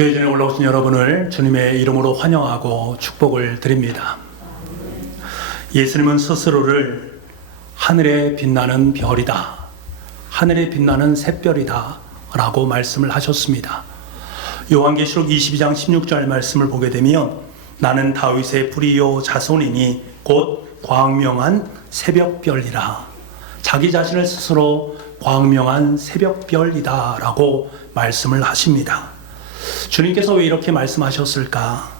주의 전에 올라오신 여러분을 주님의 이름으로 환영하고 축복을 드립니다. 예수님은 스스로를 하늘에 빛나는 별이다, 하늘에 빛나는 샛별이다 라고 말씀을 하셨습니다. 요한계시록 22장 16절 말씀을 보게 되면 나는 다윗의 뿌리요 자손이니 곧 광명한 새벽별이라, 자기 자신을 스스로 광명한 새벽별이다 라고 말씀을 하십니다. 주님께서 왜 이렇게 말씀하셨을까?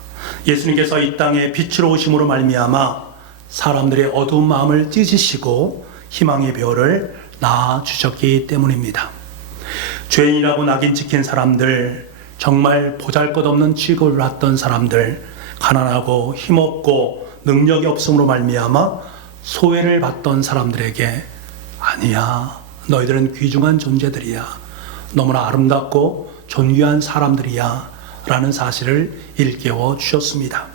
예수님께서 이 땅에 빛으로 오심으로 말미암아 사람들의 어두운 마음을 찢으시고 희망의 별을 낳아 주셨기 때문입니다. 죄인이라고 낙인 찍힌 사람들, 정말 보잘것없는 취급을 받던 사람들, 가난하고 힘없고 능력이 없음으로 말미암아 소외를 받던 사람들에게 아니야, 너희들은 귀중한 존재들이야, 너무나 아름답고 존귀한 사람들이야 라는 사실을 일깨워 주셨습니다.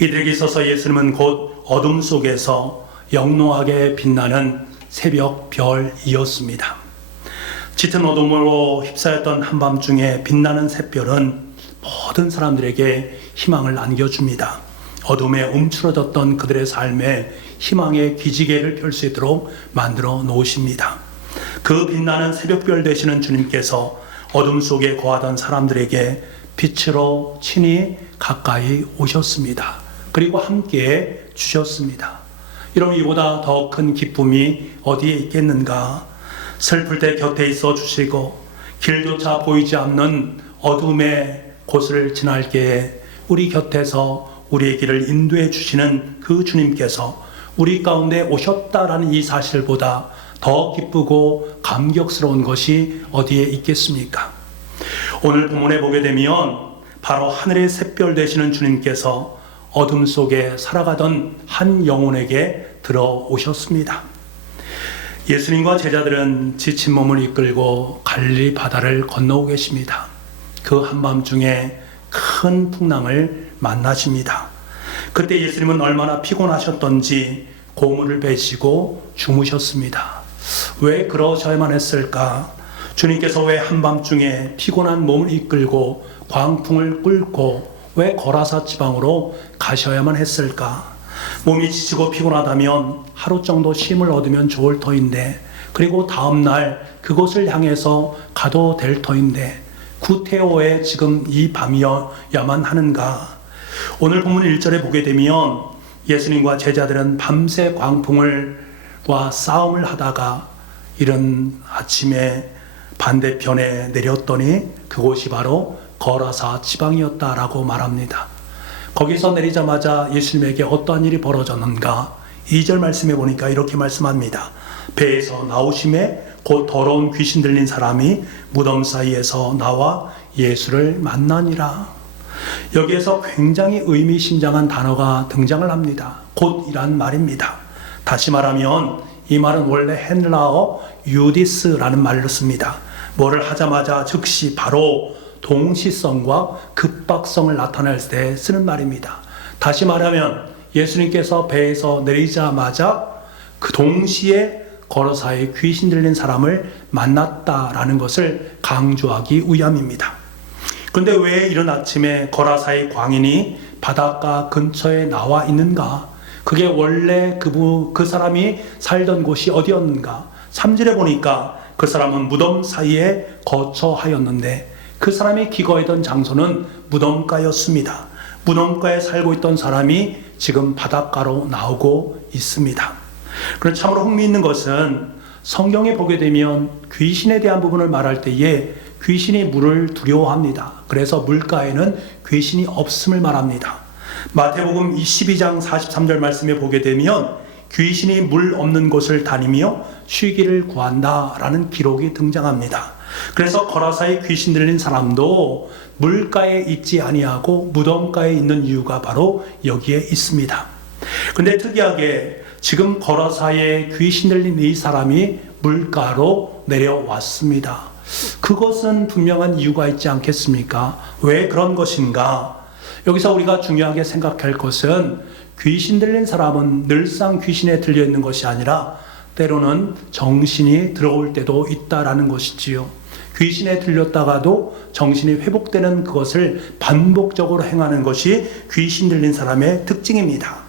이들에게 있어서 예수님은 곧 어둠 속에서 영롱하게 빛나는 새벽 별이었습니다. 짙은 어둠으로 휩싸였던 한밤중에 빛나는 샛별은 모든 사람들에게 희망을 안겨줍니다. 어둠에 움츠러졌던 그들의 삶에 희망의 기지개를 펼 수 있도록 만들어 놓으십니다. 그 빛나는 새벽별 되시는 주님께서 어둠 속에 거하던 사람들에게 빛으로 친히 가까이 오셨습니다. 그리고 함께 주셨습니다. 여러분, 이보다 더 큰 기쁨이 어디에 있겠는가? 슬플 때 곁에 있어 주시고 길조차 보이지 않는 어둠의 곳을 지날 때에 우리 곁에서 우리의 길을 인도해 주시는 그 주님께서 우리 가운데 오셨다라는 이 사실보다 더 기쁘고 감격스러운 것이 어디에 있겠습니까? 오늘 본문에 보게 되면 바로 하늘의 샛별 되시는 주님께서 어둠 속에 살아가던 한 영혼에게 들어오셨습니다. 예수님과 제자들은 지친 몸을 이끌고 갈릴리 바다를 건너고 계십니다. 그 한밤중에 큰 풍랑을 만나십니다. 그때 예수님은 얼마나 피곤하셨던지 고물을 베시고 주무셨습니다. 왜 그러셔야만 했을까? 주님께서 왜 한밤중에 피곤한 몸을 이끌고 광풍을 뚫고 왜 거라사 지방으로 가셔야만 했을까? 몸이 지치고 피곤하다면 하루 정도 쉼을 얻으면 좋을 터인데, 그리고 다음날 그곳을 향해서 가도 될 터인데 구테오에 지금 이 밤이어야만 하는가? 오늘 본문 1절에 보게 되면 예수님과 제자들은 밤새 광풍과 싸움을 하다가 이른 아침에 반대편에 내렸더니 그곳이 바로 거라사 지방이었다라고 말합니다. 거기서 내리자마자 예수님에게 어떠한 일이 벌어졌는가? 2절 말씀에 보니까 이렇게 말씀합니다. 배에서 나오심에 곧 더러운 귀신 들린 사람이 무덤 사이에서 나와 예수를 만나니라. 여기에서 굉장히 의미심장한 단어가 등장을 합니다. 곧이란 말입니다. 다시 말하면 이 말은 원래 헬라어 유디스라는 말로 씁니다. 뭐를 하자마자 즉시 바로 동시성과 급박성을 나타낼 때 쓰는 말입니다. 다시 말하면 예수님께서 배에서 내리자마자 그 동시에 거라사에 귀신 들린 사람을 만났다라는 것을 강조하기 위함입니다. 그런데 왜 이른 아침에 거라사의 광인이 바닷가 근처에 나와 있는가? 그게 원래 그 사람이 살던 곳이 어디였는가? 3절에 보니까 그 사람은 무덤 사이에 거처하였는데 그 사람이 기거했던 장소는 무덤가였습니다. 무덤가에 살고 있던 사람이 지금 바닷가로 나오고 있습니다. 그런데 참으로 흥미있는 것은 성경에 보게 되면 귀신에 대한 부분을 말할 때에 귀신이 물을 두려워합니다. 그래서 물가에는 귀신이 없음을 말합니다. 마태복음 22장 43절 말씀에 보게 되면 귀신이 물 없는 곳을 다니며 쉬기를 구한다라는 기록이 등장합니다. 그래서 거라사에 귀신 들린 사람도 물가에 있지 아니하고 무덤가에 있는 이유가 바로 여기에 있습니다. 그런데 특이하게 지금 거라사에 귀신 들린 이 사람이 물가로 내려왔습니다. 그것은 분명한 이유가 있지 않겠습니까? 왜 그런 것인가? 여기서 우리가 중요하게 생각할 것은 귀신 들린 사람은 늘상 귀신에 들려 있는 것이 아니라 때로는 정신이 들어올 때도 있다라는 것이지요. 귀신에 들렸다가도 정신이 회복되는 그것을 반복적으로 행하는 것이 귀신 들린 사람의 특징입니다.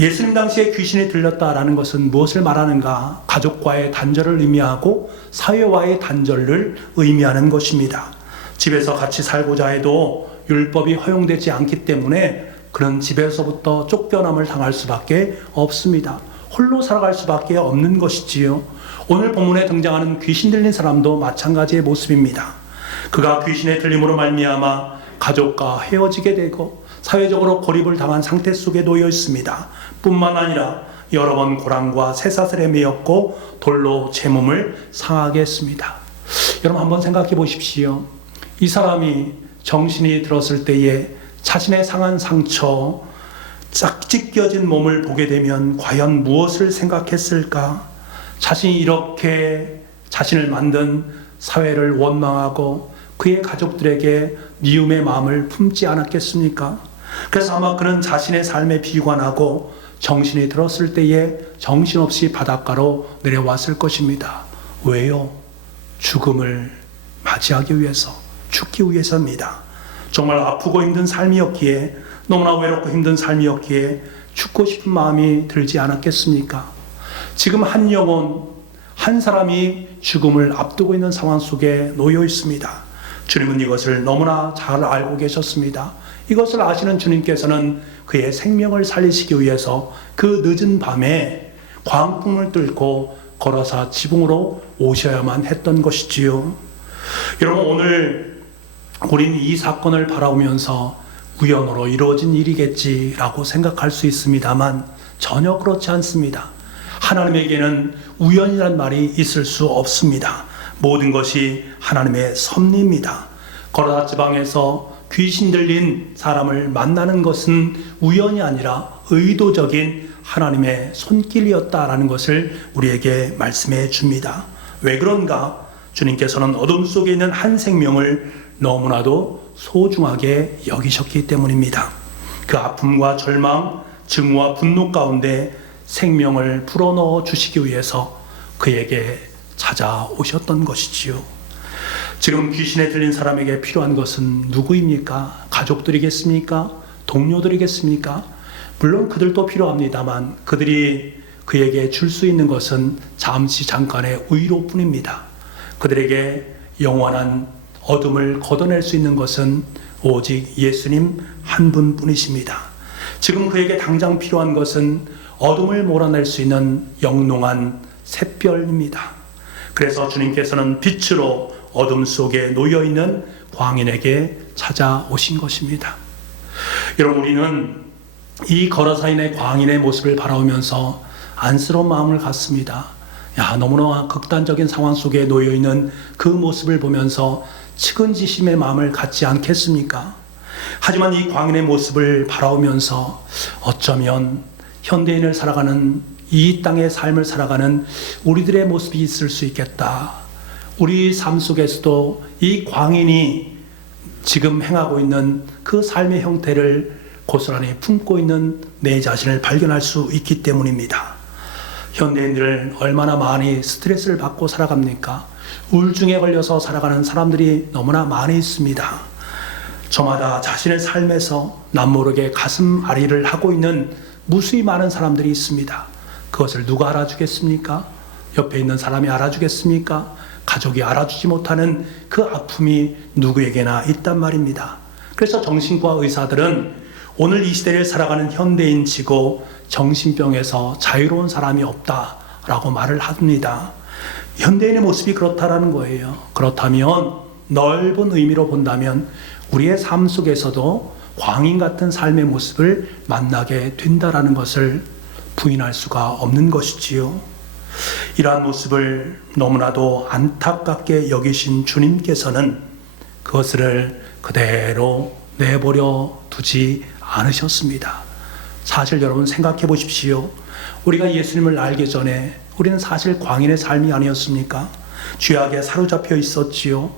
예수님 당시에 귀신이 들렸다라는 것은 무엇을 말하는가? 가족과의 단절을 의미하고 사회와의 단절을 의미하는 것입니다. 집에서 같이 살고자 해도 율법이 허용되지 않기 때문에 그런 집에서부터 쫓겨남을 당할 수밖에 없습니다. 홀로 살아갈 수밖에 없는 것이지요. 오늘 본문에 등장하는 귀신 들린 사람도 마찬가지의 모습입니다. 그가 귀신의 들림으로 말미암아 가족과 헤어지게 되고 사회적으로 고립을 당한 상태 속에 놓여 있습니다. 뿐만 아니라 여러 번 고랑과 쇠사슬에 매였고 돌로 제 몸을 상하게 했습니다. 여러분 한번 생각해 보십시오. 이 사람이 정신이 들었을 때에 자신의 상한 상처, 짝 찢겨진 몸을 보게 되면 과연 무엇을 생각했을까? 자신이 이렇게 자신을 만든 사회를 원망하고 그의 가족들에게 미움의 마음을 품지 않았겠습니까? 그래서 아마 그는 자신의 삶에 비관하고 정신이 들었을 때에 정신없이 바닷가로 내려왔을 것입니다. 왜요? 죽음을 맞이하기 위해서, 죽기 위해서입니다. 정말 아프고 힘든 삶이었기에, 너무나 외롭고 힘든 삶이었기에 죽고 싶은 마음이 들지 않았겠습니까? 지금 한 영혼, 한 사람이 죽음을 앞두고 있는 상황 속에 놓여 있습니다. 주님은 이것을 너무나 잘 알고 계셨습니다. 이것을 아시는 주님께서는 그의 생명을 살리시기 위해서 그 늦은 밤에 광풍을 뚫고 걸어서 지붕으로 오셔야만 했던 것이지요. 여러분, 오늘 우리는 이 사건을 바라보면서 우연으로 이루어진 일이겠지라고 생각할 수 있습니다만 전혀 그렇지 않습니다. 하나님에게는 우연이란 말이 있을 수 없습니다. 모든 것이 하나님의 섭리입니다. 거라다 지방에서 귀신 들린 사람을 만나는 것은 우연이 아니라 의도적인 하나님의 손길이었다라는 것을 우리에게 말씀해 줍니다. 왜 그런가? 주님께서는 어둠 속에 있는 한 생명을 너무나도 소중하게 여기셨기 때문입니다. 그 아픔과 절망, 증오와 분노 가운데 생명을 불어넣어 주시기 위해서 그에게 찾아오셨던 것이지요. 지금 귀신에 들린 사람에게 필요한 것은 누구입니까? 가족들이겠습니까? 동료들이겠습니까? 물론 그들도 필요합니다만 그들이 그에게 줄 수 있는 것은 잠깐의 위로뿐입니다. 그들에게 영원한 어둠을 걷어낼 수 있는 것은 오직 예수님 한 분뿐이십니다. 지금 그에게 당장 필요한 것은 어둠을 몰아낼 수 있는 영롱한 샛별입니다. 그래서 주님께서는 빛으로 어둠 속에 놓여있는 광인에게 찾아오신 것입니다. 여러분, 우리는 이 거라사인의 광인의 모습을 바라보면서 안쓰러운 마음을 갖습니다. 너무나 극단적인 상황 속에 놓여있는 그 모습을 보면서 측은지심의 마음을 갖지 않겠습니까? 하지만 이 광인의 모습을 바라보면서 어쩌면 현대인을 살아가는, 이 땅의 삶을 살아가는 우리들의 모습이 있을 수 있겠다. 우리 삶 속에서도 이 광인이 지금 행하고 있는 그 삶의 형태를 고스란히 품고 있는 내 자신을 발견할 수 있기 때문입니다. 현대인들 얼마나 많이 스트레스를 받고 살아갑니까? 우울증에 걸려서 살아가는 사람들이 너무나 많이 있습니다. 저마다 자신의 삶에서 남모르게 가슴 아리를 하고 있는 무수히 많은 사람들이 있습니다. 그것을 누가 알아주겠습니까? 옆에 있는 사람이 알아주겠습니까? 가족이 알아주지 못하는 그 아픔이 누구에게나 있단 말입니다. 그래서 정신과 의사들은 오늘 이 시대를 살아가는 현대인치고 정신병에서 자유로운 사람이 없다라고 말을 합니다. 현대인의 모습이 그렇다라는 거예요. 그렇다면 넓은 의미로 본다면 우리의 삶 속에서도 광인 같은 삶의 모습을 만나게 된다라는 것을 부인할 수가 없는 것이지요. 이러한 모습을 너무나도 안타깝게 여기신 주님께서는 그것을 그대로 내버려 두지 않으셨습니다. 사실 여러분 생각해 보십시오. 우리가 예수님을 알기 전에 우리는 사실 광인의 삶이 아니었습니까? 죄악에 사로잡혀 있었지요.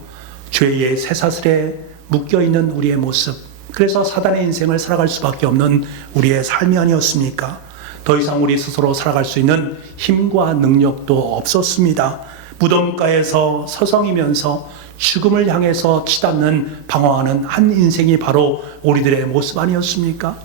죄의 쇠사슬에 묶여있는 우리의 모습, 그래서 사단의 인생을 살아갈 수밖에 없는 우리의 삶이 아니었습니까? 더 이상 우리 스스로 살아갈 수 있는 힘과 능력도 없었습니다. 무덤가에서 서성이면서 죽음을 향해서 치닫는 방황하는 한 인생이 바로 우리들의 모습 아니었습니까?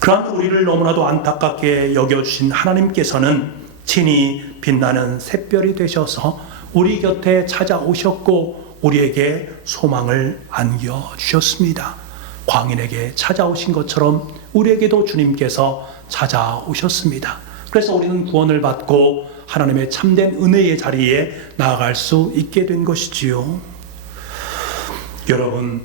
그러한 우리를 너무나도 안타깝게 여겨주신 하나님께서는 친히 빛나는 샛별이 되셔서 우리 곁에 찾아오셨고 우리에게 소망을 안겨주셨습니다. 광인에게 찾아오신 것처럼 우리에게도 주님께서 찾아오셨습니다. 그래서 우리는 구원을 받고 하나님의 참된 은혜의 자리에 나아갈 수 있게 된 것이지요. 여러분,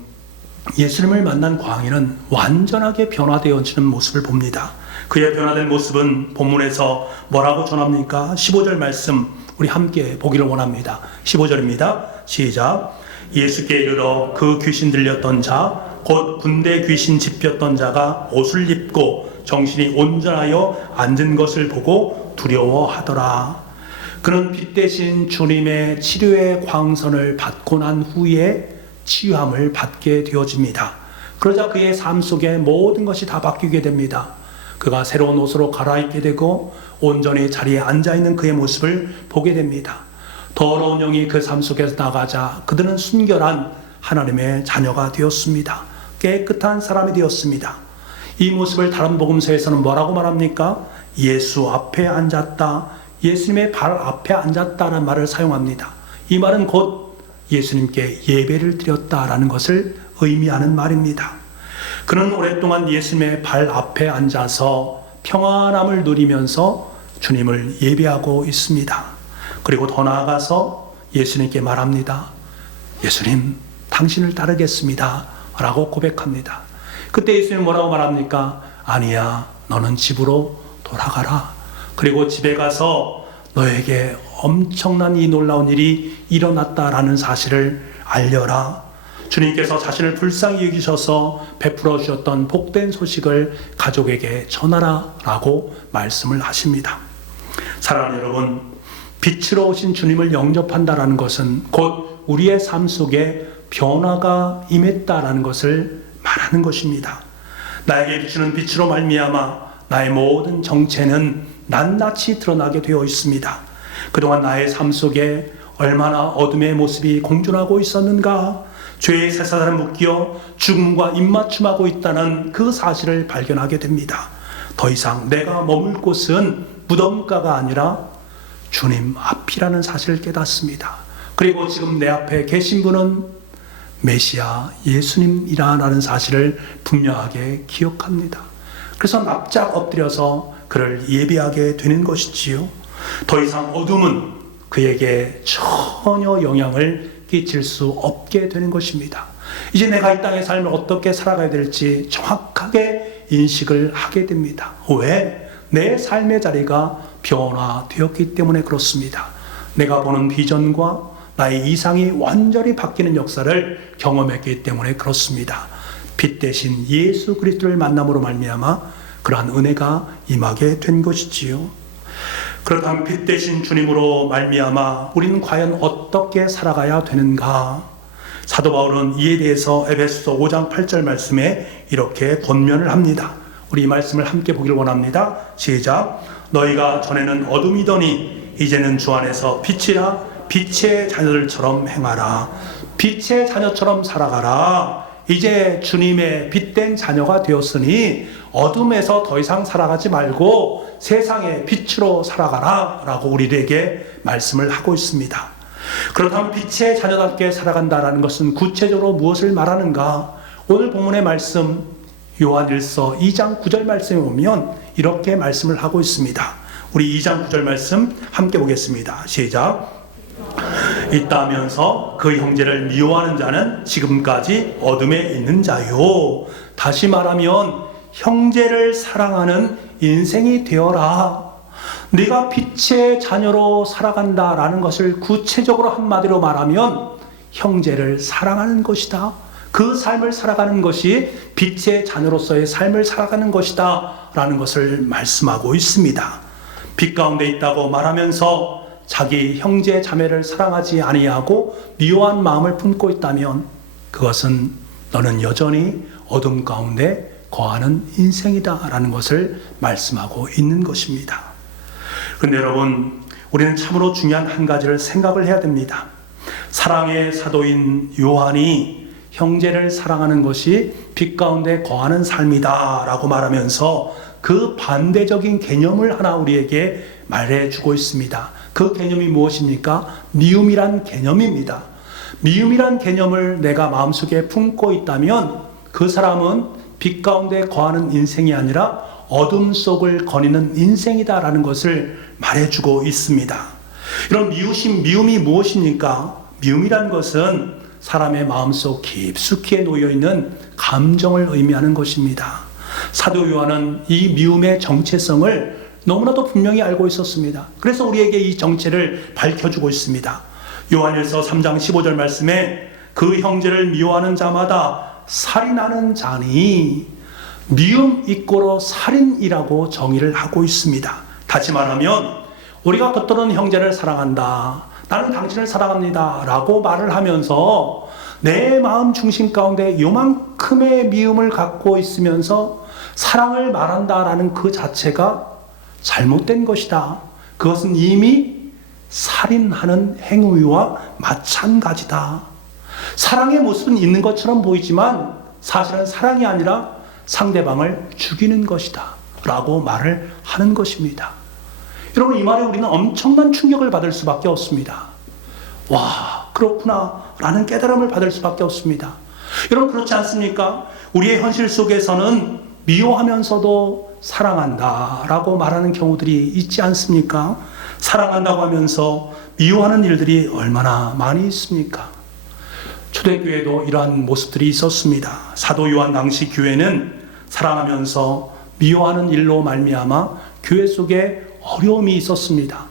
예수님을 만난 광인은 완전하게 변화되어지는 모습을 봅니다. 그의 변화된 모습은 본문에서 뭐라고 전합니까? 15절 말씀 우리 함께 보기를 원합니다. 15절입니다. 시작. 예수께 이르러 그 귀신 들렸던 자 곧 군대 귀신 집혔던 자가 옷을 입고 정신이 온전하여 앉은 것을 보고 두려워하더라. 그는 빛 대신 주님의 치료의 광선을 받고 난 후에 치유함을 받게 되어집니다. 그러자 그의 삶 속에 모든 것이 다 바뀌게 됩니다. 그가 새로운 옷으로 갈아입게 되고 온전히 자리에 앉아있는 그의 모습을 보게 됩니다. 더러운 영이 그 삶 속에서 나가자 그들은 순결한 하나님의 자녀가 되었습니다. 깨끗한 사람이 되었습니다. 이 모습을 다른 복음서에서는 뭐라고 말합니까? 예수 앞에 앉았다. 예수님의 발 앞에 앉았다는 말을 사용합니다. 이 말은 곧 예수님께 예배를 드렸다라는 것을 의미하는 말입니다. 그는 오랫동안 예수님의 발 앞에 앉아서 평안함을 누리면서 주님을 예배하고 있습니다. 그리고 더 나아가서 예수님께 말합니다. 예수님, 당신을 따르겠습니다. 라고 고백합니다. 그때 예수님이 뭐라고 말합니까? 아니야, 너는 집으로 돌아가라. 그리고 집에 가서 너에게 엄청난 이 놀라운 일이 일어났다라는 사실을 알려라. 주님께서 자신을 불쌍히 여기셔서 베풀어 주셨던 복된 소식을 가족에게 전하라 라고 말씀을 하십니다. 사랑하는 여러분, 빛으로 오신 주님을 영접한다라는 것은 곧 우리의 삶 속에 변화가 임했다라는 것을 말하는 것입니다. 나에게 비추는 빛으로 말미암아 나의 모든 정체는 낱낱이 드러나게 되어 있습니다. 그동안 나의 삶 속에 얼마나 어둠의 모습이 공존하고 있었는가, 죄의 새사슬에 묶여 죽음과 입맞춤하고 있다는 그 사실을 발견하게 됩니다. 더 이상 내가 머물 곳은 무덤가가 아니라 주님 앞이라는 사실을 깨닫습니다. 그리고 지금 내 앞에 계신 분은 메시아 예수님이라는 사실을 분명하게 기억합니다. 그래서 납작 엎드려서 그를 예배하게 되는 것이지요. 더 이상 어둠은 그에게 전혀 영향을 끼칠 수 없게 되는 것입니다. 이제 내가 이 땅의 삶을 어떻게 살아가야 될지 정확하게 인식을 하게 됩니다. 왜? 내 삶의 자리가 변화되었기 때문에 그렇습니다. 내가 보는 비전과 나의 이상이 완전히 바뀌는 역사를 경험했기 때문에 그렇습니다. 빛 대신 예수 그리스도를 만남으로 말미암아 그러한 은혜가 임하게 된 것이지요. 그렇다면 빛 대신 주님으로 말미암아 우리는 과연 어떻게 살아가야 되는가? 사도 바울은 이에 대해서 에베소서 5장 8절 말씀에 이렇게 권면을 합니다. 우리 이 말씀을 함께 보기를 원합니다. 시작. 너희가 전에는 어둠이더니 이제는 주 안에서 빛이라. 빛의 자녀들처럼 행하라. 빛의 자녀처럼 살아가라. 이제 주님의 빛된 자녀가 되었으니 어둠에서 더 이상 살아가지 말고 세상의 빛으로 살아가라 라고 우리에게 말씀을 하고 있습니다. 그렇다면 빛의 자녀답게 살아간다는 것은 구체적으로 무엇을 말하는가? 오늘 본문의 말씀 요한일서 2장 9절 말씀에 보면 이렇게 말씀을 하고 있습니다. 우리 2장 9절 말씀 함께 보겠습니다. 시작. 있다면서 그 형제를 미워하는 자는 지금까지 어둠에 있는 자요. 다시 말하면 형제를 사랑하는 인생이 되어라. 네가 빛의 자녀로 살아간다라는 것을 구체적으로 한마디로 말하면 형제를 사랑하는 것이다. 그 삶을 살아가는 것이 빛의 자녀로서의 삶을 살아가는 것이다 라는 것을 말씀하고 있습니다. 빛 가운데 있다고 말하면서 자기 형제 자매를 사랑하지 아니하고 미워한 마음을 품고 있다면 그것은 너는 여전히 어둠 가운데 거하는 인생이다 라는 것을 말씀하고 있는 것입니다. 그런데 여러분, 우리는 참으로 중요한 한 가지를 생각을 해야 됩니다. 사랑의 사도인 요한이 형제를 사랑하는 것이 빛 가운데 거하는 삶이다 라고 말하면서 그 반대적인 개념을 하나 우리에게 말해주고 있습니다. 그 개념이 무엇입니까? 미움이란 개념입니다. 미움이란 개념을 내가 마음속에 품고 있다면 그 사람은 빛 가운데 거하는 인생이 아니라 어둠 속을 거니는 인생이다라는 것을 말해주고 있습니다. 이런 미움이 무엇입니까? 미움이란 것은 사람의 마음속 깊숙이 놓여있는 감정을 의미하는 것입니다. 사도 요한은 이 미움의 정체성을 너무나도 분명히 알고 있었습니다. 그래서 우리에게 이 정체를 밝혀주고 있습니다. 요한일서 3장 15절 말씀에 그 형제를 미워하는 자마다 살인하는 자니 미움 이꼬로 살인이라고 정의를 하고 있습니다. 다시 말하면 우리가 겉으로는 형제를 사랑한다, 나는 당신을 사랑합니다 라고 말을 하면서 내 마음 중심 가운데 요만큼의 미움을 갖고 있으면서 사랑을 말한다라는 그 자체가 잘못된 것이다. 그것은 이미 살인하는 행위와 마찬가지다. 사랑의 모습은 있는 것처럼 보이지만 사실은 사랑이 아니라 상대방을 죽이는 것이다 라고 말을 하는 것입니다. 여러분, 이 말에 우리는 엄청난 충격을 받을 수밖에 없습니다. 와, 그렇구나 라는 깨달음을 받을 수밖에 없습니다. 여러분, 그렇지 않습니까? 우리의 현실 속에서는 미워하면서도 사랑한다 라고 말하는 경우들이 있지 않습니까? 사랑한다고 하면서 미워하는 일들이 얼마나 많이 있습니까? 초대교회도 이러한 모습들이 있었습니다. 사도 요한 당시 교회는 사랑하면서 미워하는 일로 말미암아 교회 속에 어려움이 있었습니다.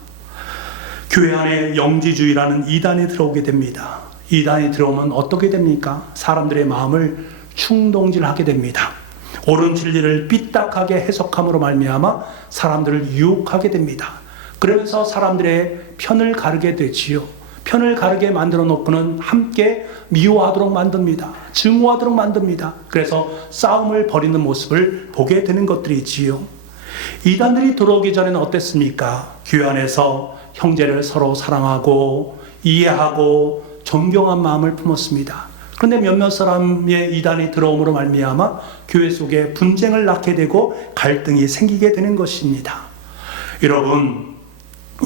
교회 안에 영지주의라는 이단이 들어오게 됩니다. 이단이 들어오면 어떻게 됩니까? 사람들의 마음을 충동질하게 됩니다. 옳은 진리를 삐딱하게 해석함으로 말미암아 사람들을 유혹하게 됩니다. 그러면서 사람들의 편을 가르게 되지요. 편을 가르게 만들어 놓고는 함께 미워하도록 만듭니다. 증오하도록 만듭니다. 그래서 싸움을 벌이는 모습을 보게 되는 것들이지요. 이단들이 들어오기 전에는 어땠습니까? 교회 안에서 형제를 서로 사랑하고 이해하고 존경한 마음을 품었습니다. 그런데 몇몇 사람의 이단이 들어옴으로 말미암아 교회 속에 분쟁을 낳게 되고 갈등이 생기게 되는 것입니다. 여러분,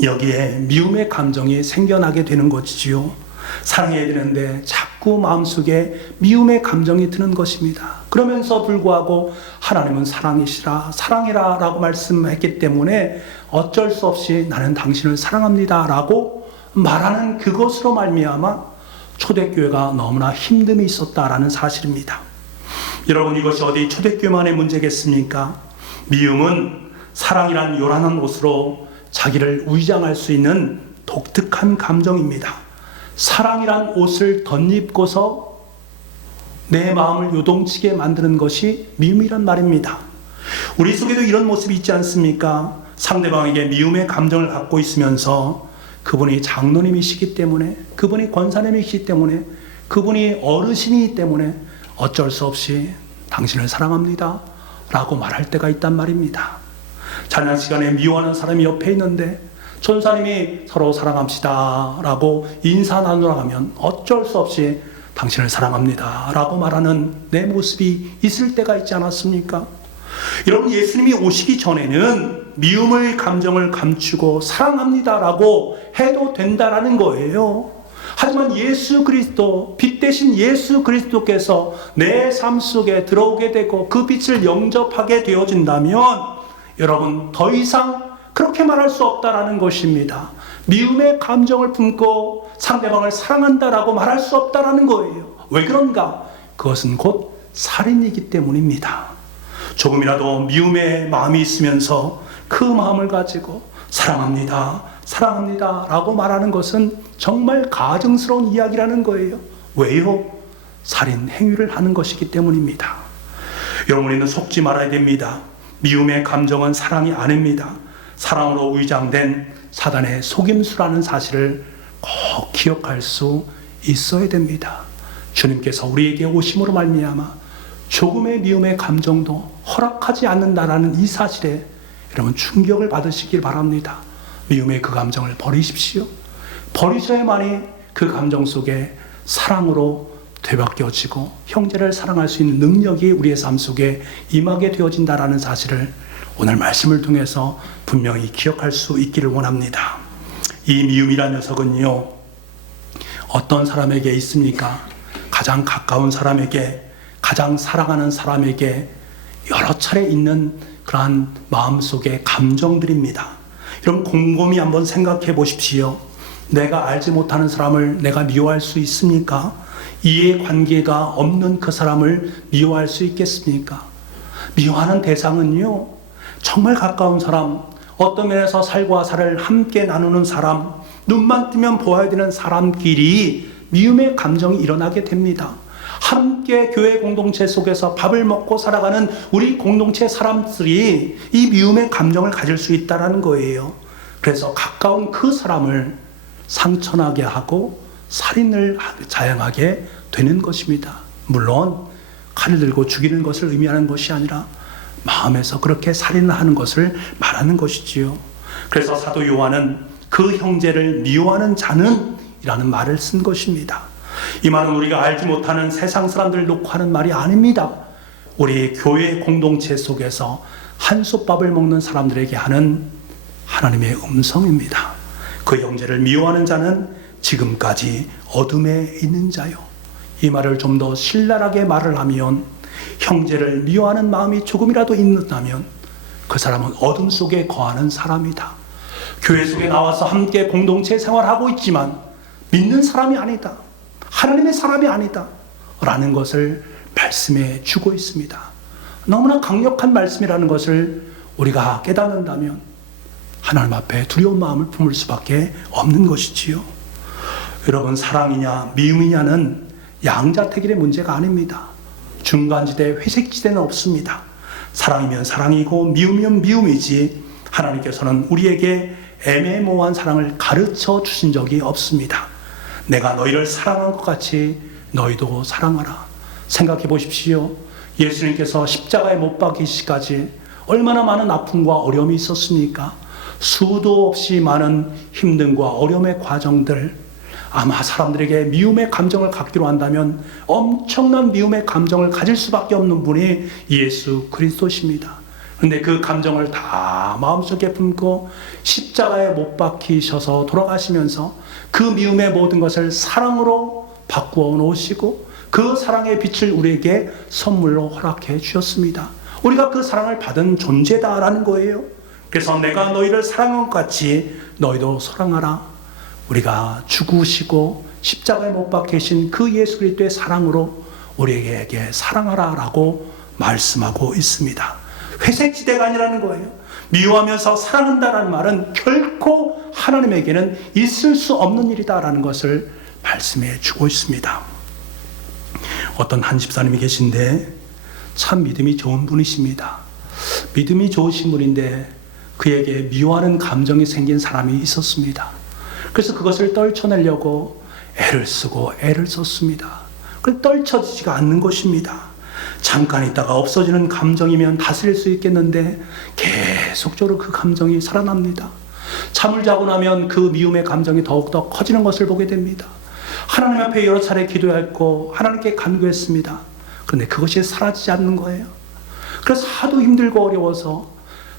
여기에 미움의 감정이 생겨나게 되는 것이지요. 사랑해야 되는데 자꾸 마음속에 미움의 감정이 드는 것입니다. 그러면서 불구하고 하나님은 사랑이시라, 사랑해라 라고 말씀했기 때문에 어쩔 수 없이 나는 당신을 사랑합니다 라고 말하는 그것으로 말미암아 초대교회가 너무나 힘듦이 있었다라는 사실입니다. 여러분, 이것이 어디 초대교회만의 문제겠습니까? 미움은 사랑이란 요란한 옷으로 자기를 위장할 수 있는 독특한 감정입니다. 사랑이란 옷을 덧입고서 내 마음을 요동치게 만드는 것이 미움이란 말입니다. 우리 속에도 이런 모습이 있지 않습니까? 상대방에게 미움의 감정을 갖고 있으면서 그분이 장로님이시기 때문에, 그분이 권사님이시기 때문에, 그분이 어르신이기 때문에 어쩔 수 없이 당신을 사랑합니다 라고 말할 때가 있단 말입니다. 찬양 시간에 미워하는 사람이 옆에 있는데 전사님이 서로 사랑합시다 라고 인사 나누러 가면 어쩔 수 없이 당신을 사랑합니다 라고 말하는 내 모습이 있을 때가 있지 않았습니까? 여러분, 예수님이 오시기 전에는 미움의 감정을 감추고 사랑합니다 라고 해도 된다라는 거예요. 하지만 예수 그리스도, 빛 대신 예수 그리스도께서 내 삶 속에 들어오게 되고 그 빛을 영접하게 되어진다면 여러분, 더 이상 그렇게 말할 수 없다라는 것입니다. 미움의 감정을 품고 상대방을 사랑한다라고 말할 수 없다라는 거예요. 왜 그런가? 그것은 곧 살인이기 때문입니다. 조금이라도 미움의 마음이 있으면서 그 마음을 가지고 사랑합니다, 사랑합니다 라고 말하는 것은 정말 가증스러운 이야기라는 거예요. 왜요? 살인 행위를 하는 것이기 때문입니다. 여러분, 우리는 속지 말아야 됩니다. 미움의 감정은 사랑이 아닙니다. 사랑으로 위장된 사단의 속임수라는 사실을 꼭 기억할 수 있어야 됩니다. 주님께서 우리에게 오심으로 말미암아 조금의 미움의 감정도 허락하지 않는다라는 이 사실에 여러분 충격을 받으시길 바랍니다. 미움의 그 감정을 버리십시오. 버리셔야만이 그 감정 속에 사랑으로 되바뀌어지고 형제를 사랑할 수 있는 능력이 우리의 삶 속에 임하게 되어진다라는 사실을 오늘 말씀을 통해서 분명히 기억할 수 있기를 원합니다. 이 미움이라는 녀석은요, 어떤 사람에게 있습니까? 가장 가까운 사람에게, 가장 사랑하는 사람에게 여러 차례 있는 그러한 마음속의 감정들입니다. 여러분 곰곰이 한번 생각해 보십시오. 내가 알지 못하는 사람을 내가 미워할 수 있습니까? 이해관계가 없는 그 사람을 미워할 수 있겠습니까? 미워하는 대상은요, 정말 가까운 사람, 어떤 면에서 살과 살을 함께 나누는 사람, 눈만 뜨면 보아야 되는 사람끼리 미움의 감정이 일어나게 됩니다. 함께 교회 공동체 속에서 밥을 먹고 살아가는 우리 공동체 사람들이 이 미움의 감정을 가질 수 있다는 거예요. 그래서 가까운 그 사람을 상처나게 하고 살인을 자행하게 되는 것입니다. 물론 칼을 들고 죽이는 것을 의미하는 것이 아니라 마음에서 그렇게 살인을 하는 것을 말하는 것이지요. 그래서 사도 요한은 그 형제를 미워하는 자는 이라는 말을 쓴 것입니다. 이 말은 우리가 알지 못하는 세상 사람들을 놓고 하는 말이 아닙니다. 우리 교회 공동체 속에서 한솥밥을 먹는 사람들에게 하는 하나님의 음성입니다. 그 형제를 미워하는 자는 지금까지 어둠에 있는 자요. 이 말을 좀 더 신랄하게 말을 하면, 형제를 미워하는 마음이 조금이라도 있는다면 그 사람은 어둠 속에 거하는 사람이다. 교회 속에 나와서 함께 공동체 생활하고 있지만 믿는 사람이 아니다, 하나님의 사람이 아니다 라는 것을 말씀해 주고 있습니다. 너무나 강력한 말씀이라는 것을 우리가 깨닫는다면 하나님 앞에 두려운 마음을 품을 수밖에 없는 것이지요. 여러분, 사랑이냐 미움이냐는 양자택일의 문제가 아닙니다. 중간지대, 회색지대는 없습니다. 사랑이면 사랑이고 미움이면 미움이지, 하나님께서는 우리에게 애매모호한 사랑을 가르쳐 주신 적이 없습니다. 내가 너희를 사랑한 것 같이 너희도 사랑하라. 생각해 보십시오. 예수님께서 십자가에 못 박히시기까지 얼마나 많은 아픔과 어려움이 있었습니까? 수도 없이 많은 힘듦과 어려움의 과정들, 아마 사람들에게 미움의 감정을 갖기로 한다면 엄청난 미움의 감정을 가질 수밖에 없는 분이 예수 그리스도십니다. 그런데 그 감정을 다 마음속에 품고 십자가에 못 박히셔서 돌아가시면서 그 미움의 모든 것을 사랑으로 바꾸어 놓으시고 그 사랑의 빛을 우리에게 선물로 허락해 주셨습니다. 우리가 그 사랑을 받은 존재다라는 거예요. 그래서 내가 너희를 사랑한 것 같이 너희도 사랑하라. 우리가 죽으시고 십자가에 못 박히신 그 예수 그리스도의 사랑으로 우리에게 사랑하라 라고 말씀하고 있습니다. 회색지대가 아니라는 거예요. 미워하면서 사랑한다라는 말은 결코 하나님에게는 있을 수 없는 일이다라는 것을 말씀해 주고 있습니다. 어떤 한 집사님이 계신데 참 믿음이 좋은 분이십니다. 믿음이 좋으신 분인데 그에게 미워하는 감정이 생긴 사람이 있었습니다. 그래서 그것을 떨쳐내려고 애를 쓰고 애를 썼습니다. 그런데 떨쳐지지가 않는 것입니다. 잠깐 있다가 없어지는 감정이면 다스릴 수 있겠는데 계속적으로 그 감정이 살아납니다. 잠을 자고 나면 그 미움의 감정이 더욱더 커지는 것을 보게 됩니다. 하나님 앞에 여러 차례 기도했고 하나님께 간구했습니다. 그런데 그것이 사라지지 않는 거예요. 그래서 하도 힘들고 어려워서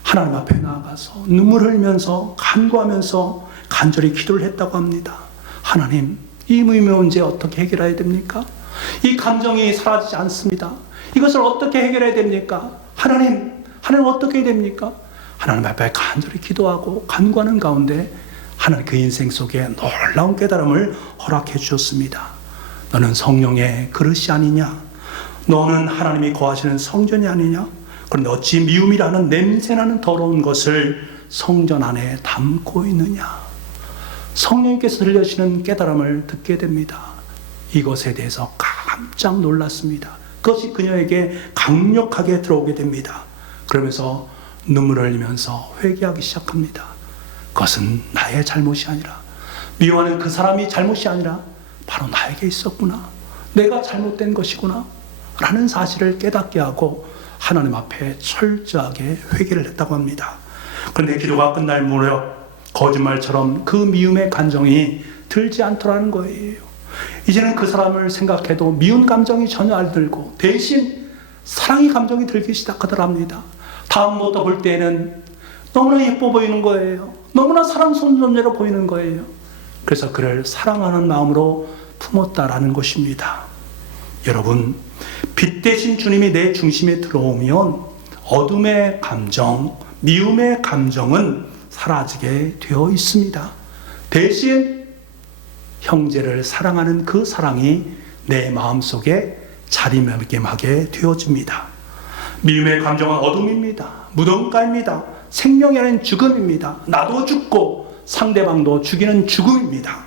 하나님 앞에 나아가서 눈물 흘리면서 간구하면서 간절히 기도를 했다고 합니다. 하나님, 이 미움의 문제 어떻게 해결해야 됩니까? 이 감정이 사라지지 않습니다. 이것을 어떻게 해결해야 됩니까? 하나님 어떻게 해야 됩니까? 하나님 앞에 간절히 기도하고 간구하는 가운데 하나님 그 인생 속에 놀라운 깨달음을 허락해 주셨습니다. 너는 성령의 그릇이 아니냐? 너는 하나님이 거하시는 성전이 아니냐? 그런데 어찌 미움이라는 냄새나는 더러운 것을 성전 안에 담고 있느냐? 성령께서 들려주시는 깨달음을 듣게 됩니다. 이것에 대해서 깜짝 놀랐습니다. 그것이 그녀에게 강력하게 들어오게 됩니다. 그러면서 눈물을 흘리면서 회개하기 시작합니다. 그것은 나의 잘못이 아니라, 미워하는 그 사람이 잘못이 아니라 바로 나에게 있었구나, 내가 잘못된 것이구나 라는 사실을 깨닫게 하고 하나님 앞에 철저하게 회개를 했다고 합니다. 그런데 기도가 끝날 무렵 거짓말처럼 그 미움의 감정이 들지 않더라는 거예요. 이제는 그 사람을 생각해도 미운 감정이 전혀 안 들고 대신 사랑의 감정이 들기 시작하더랍니다. 다음부터 볼 때에는 너무나 예뻐 보이는 거예요. 너무나 사랑스러운 존재로 보이는 거예요. 그래서 그를 사랑하는 마음으로 품었다라는 것입니다. 여러분, 빛 대신 주님이 내 중심에 들어오면 어둠의 감정, 미움의 감정은 사라지게 되어 있습니다. 대신 형제를 사랑하는 그 사랑이 내 마음속에 자리매김하게 되어집니다. 미움의 감정은 어둠입니다. 무덤가입니다. 생명이 아닌 죽음입니다. 나도 죽고 상대방도 죽이는 죽음입니다.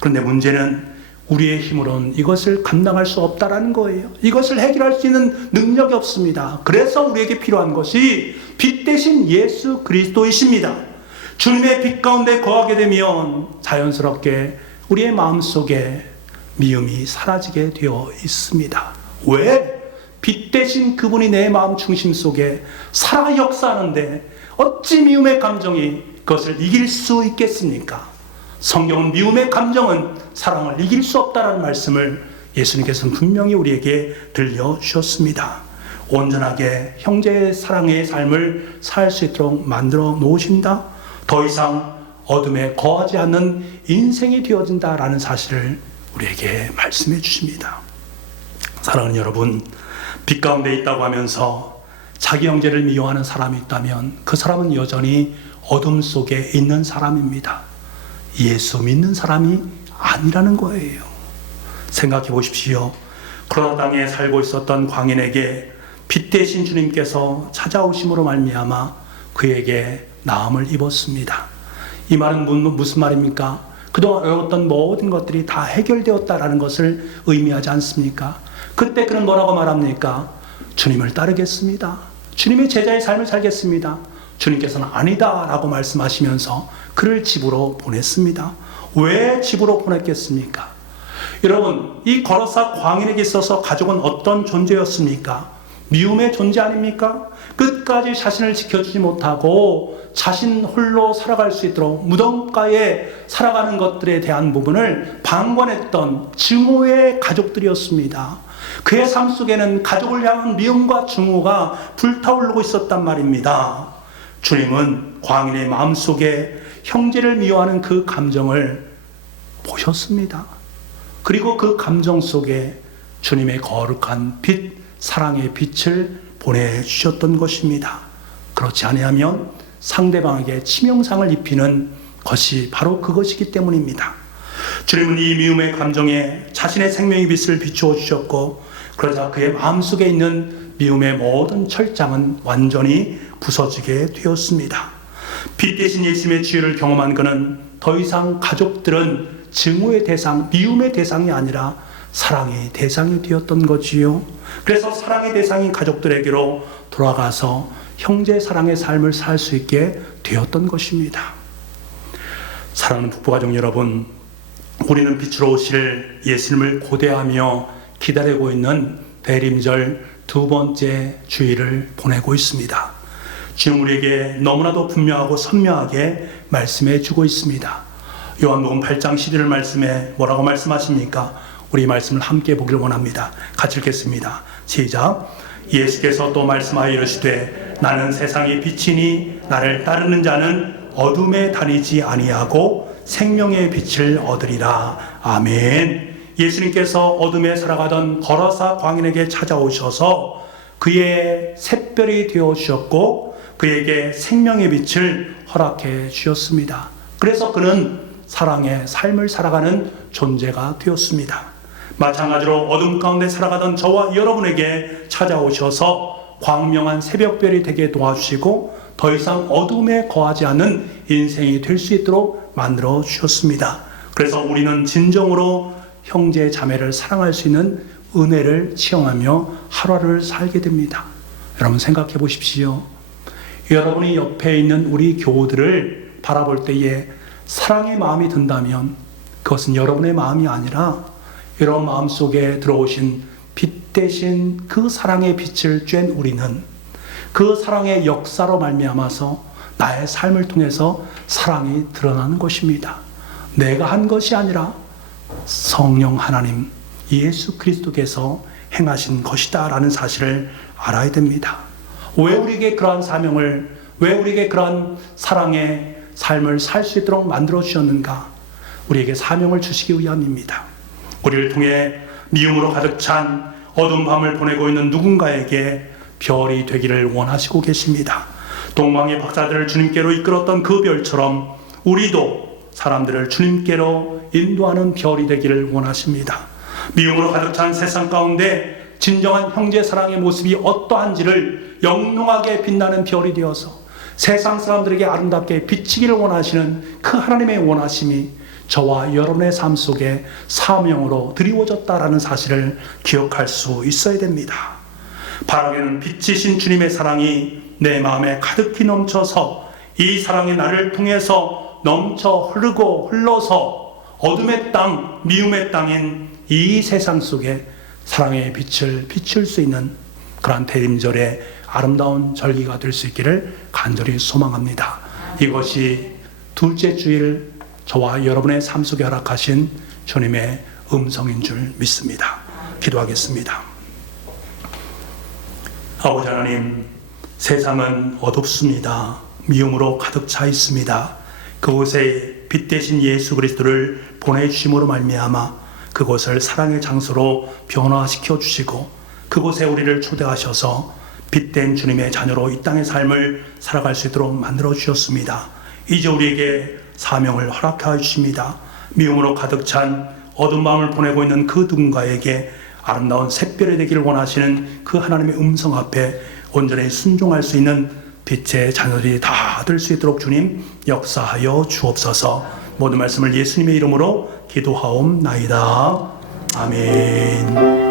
그런데 문제는 우리의 힘으로는 이것을 감당할 수 없다라는 거예요. 이것을 해결할 수 있는 능력이 없습니다. 그래서 우리에게 필요한 것이 빛 대신 예수 그리스도이십니다. 주님의 빛 가운데 거하게 되면 자연스럽게 우리의 마음속에 미움이 사라지게 되어 있습니다. 왜? 빛 대신 그분이 내 마음 중심 속에 살아 역사하는데 어찌 미움의 감정이 그것을 이길 수 있겠습니까? 성경은 미움의 감정은 사랑을 이길 수 없다는 말씀을 예수님께서는 분명히 우리에게 들려주셨습니다. 온전하게 형제의 사랑의 삶을 살 수 있도록 만들어 놓으신다. 더 이상 어둠에 거하지 않는 인생이 되어진다라는 사실을 우리에게 말씀해 주십니다. 사랑하는 여러분, 빛 가운데 있다고 하면서 자기 형제를 미워하는 사람이 있다면 그 사람은 여전히 어둠 속에 있는 사람입니다. 예수 믿는 사람이 아니라는 거예요. 생각해 보십시오. 코로나 땅에 살고 있었던 광인에게 빛 대신 주님께서 찾아오심으로 말미암아 그에게 나음을 입었습니다. 이 말은 무슨 말입니까? 그동안 어려웠던 모든 것들이 다 해결되었다라는 것을 의미하지 않습니까? 그때 그는 뭐라고 말합니까? 주님을 따르겠습니다. 주님의 제자의 삶을 살겠습니다. 주님께서는 아니다 라고 말씀하시면서 그를 집으로 보냈습니다. 왜 집으로 보냈겠습니까? 여러분, 이 거라사 광인에게 있어서 가족은 어떤 존재였습니까? 미움의 존재 아닙니까? 끝까지 자신을 지켜주지 못하고 자신 홀로 살아갈 수 있도록 무덤가에 살아가는 것들에 대한 부분을 방관했던 증오의 가족들이었습니다. 그의 삶 속에는 가족을 향한 미움과 증오가 불타오르고 있었단 말입니다. 주님은 광인의 마음속에 형제를 미워하는 그 감정을 보셨습니다. 그리고 그 감정 속에 주님의 거룩한 빛, 사랑의 빛을 보내주셨던 것입니다. 그렇지 아니하면 상대방에게 치명상을 입히는 것이 바로 그것이기 때문입니다. 주님은 이 미움의 감정에 자신의 생명의 빛을 비추어 주셨고, 그러자 그의 마음속에 있는 미움의 모든 철장은 완전히 부서지게 되었습니다. 빛 대신 예수님의 지혜를 경험한 그는 더 이상 가족들은 증오의 대상, 미움의 대상이 아니라 사랑의 대상이 되었던 거지요. 그래서 사랑의 대상인 가족들에게로 돌아가서 형제 사랑의 삶을 살 수 있게 되었던 것입니다. 사랑하는 북부가족 여러분, 우리는 빛으로 오실 예수님을 고대하며 기다리고 있는 대림절 두 번째 주일을 보내고 있습니다. 지금 우리에게 너무나도 분명하고 선명하게 말씀해 주고 있습니다. 요한복음 8장 11절 말씀에 뭐라고 말씀하십니까? 우리 말씀을 함께 보기를 원합니다. 같이 읽겠습니다. 시작. 예수께서 또 말씀하여 이르시되 나는 세상의 빛이니 나를 따르는 자는 어둠에 다니지 아니하고 생명의 빛을 얻으리라. 아멘. 예수님께서 어둠에 살아가던 거라사 광인에게 찾아오셔서 그의 샛별이 되어 주셨고 그에게 생명의 빛을 허락해 주셨습니다. 그래서 그는 사랑의 삶을 살아가는 존재가 되었습니다. 마찬가지로 어둠 가운데 살아가던 저와 여러분에게 찾아오셔서 광명한 새벽별이 되게 도와주시고 더 이상 어둠에 거하지 않는 인생이 될 수 있도록 만들어 주셨습니다. 그래서 우리는 진정으로 형제 자매를 사랑할 수 있는 은혜를 체험하며 하루를 살게 됩니다. 여러분 생각해 보십시오. 여러분이 옆에 있는 우리 교우들을 바라볼 때에 사랑의 마음이 든다면 그것은 여러분의 마음이 아니라 여러분 마음속에 들어오신 빛 대신 그 사랑의 빛을 쬐는 우리는 그 사랑의 역사로 말미암아서 나의 삶을 통해서 사랑이 드러나는 것입니다. 내가 한 것이 아니라 성령 하나님 예수 그리스도께서 행하신 것이다 라는 사실을 알아야 됩니다. 왜 우리에게 그러한 사명을, 왜 우리에게 그러한 사랑의 삶을 살 수 있도록 만들어 주셨는가? 우리에게 사명을 주시기 위함입니다. 우리를 통해 미움으로 가득 찬 어두운 밤을 보내고 있는 누군가에게 별이 되기를 원하시고 계십니다. 동방의 박사들을 주님께로 이끌었던 그 별처럼 우리도 사람들을 주님께로 인도하는 별이 되기를 원하십니다. 미움으로 가득 찬 세상 가운데 진정한 형제 사랑의 모습이 어떠한지를 영롱하게 빛나는 별이 되어서 세상 사람들에게 아름답게 비치기를 원하시는 그 하나님의 원하심이 저와 여러분의 삶 속에 사명으로 드리워졌다라는 사실을 기억할 수 있어야 됩니다. 바라게는 빛이신 주님의 사랑이 내 마음에 가득히 넘쳐서 이 사랑이 나를 통해서 넘쳐 흐르고 흘러서 어둠의 땅, 미움의 땅인 이 세상 속에 사랑의 빛을 비출 수 있는 그러한 대림절의 아름다운 절기가 될 수 있기를 간절히 소망합니다. 이것이 둘째 주일 저와 여러분의 삶 속에 허락하신 주님의 음성인 줄 믿습니다. 기도하겠습니다. 아버지 하나님, 세상은 어둡습니다. 미움으로 가득 차 있습니다. 그곳에 빛 대신 예수 그리스도를 보내주심으로 말미암아 그곳을 사랑의 장소로 변화시켜 주시고 그곳에 우리를 초대하셔서 빛된 주님의 자녀로 이 땅의 삶을 살아갈 수 있도록 만들어 주셨습니다. 이제 우리에게 사명을 허락하여 주십니다. 미움으로 가득 찬 어두운 마음을 보내고 있는 그 누군가에게 아름다운 샛별이 되기를 원하시는 그 하나님의 음성 앞에 온전히 순종할 수 있는 빛의 자녀들이 다 될 수 있도록 주님 역사하여 주옵소서. 모든 말씀을 예수님의 이름으로 기도하옵나이다. 아멘.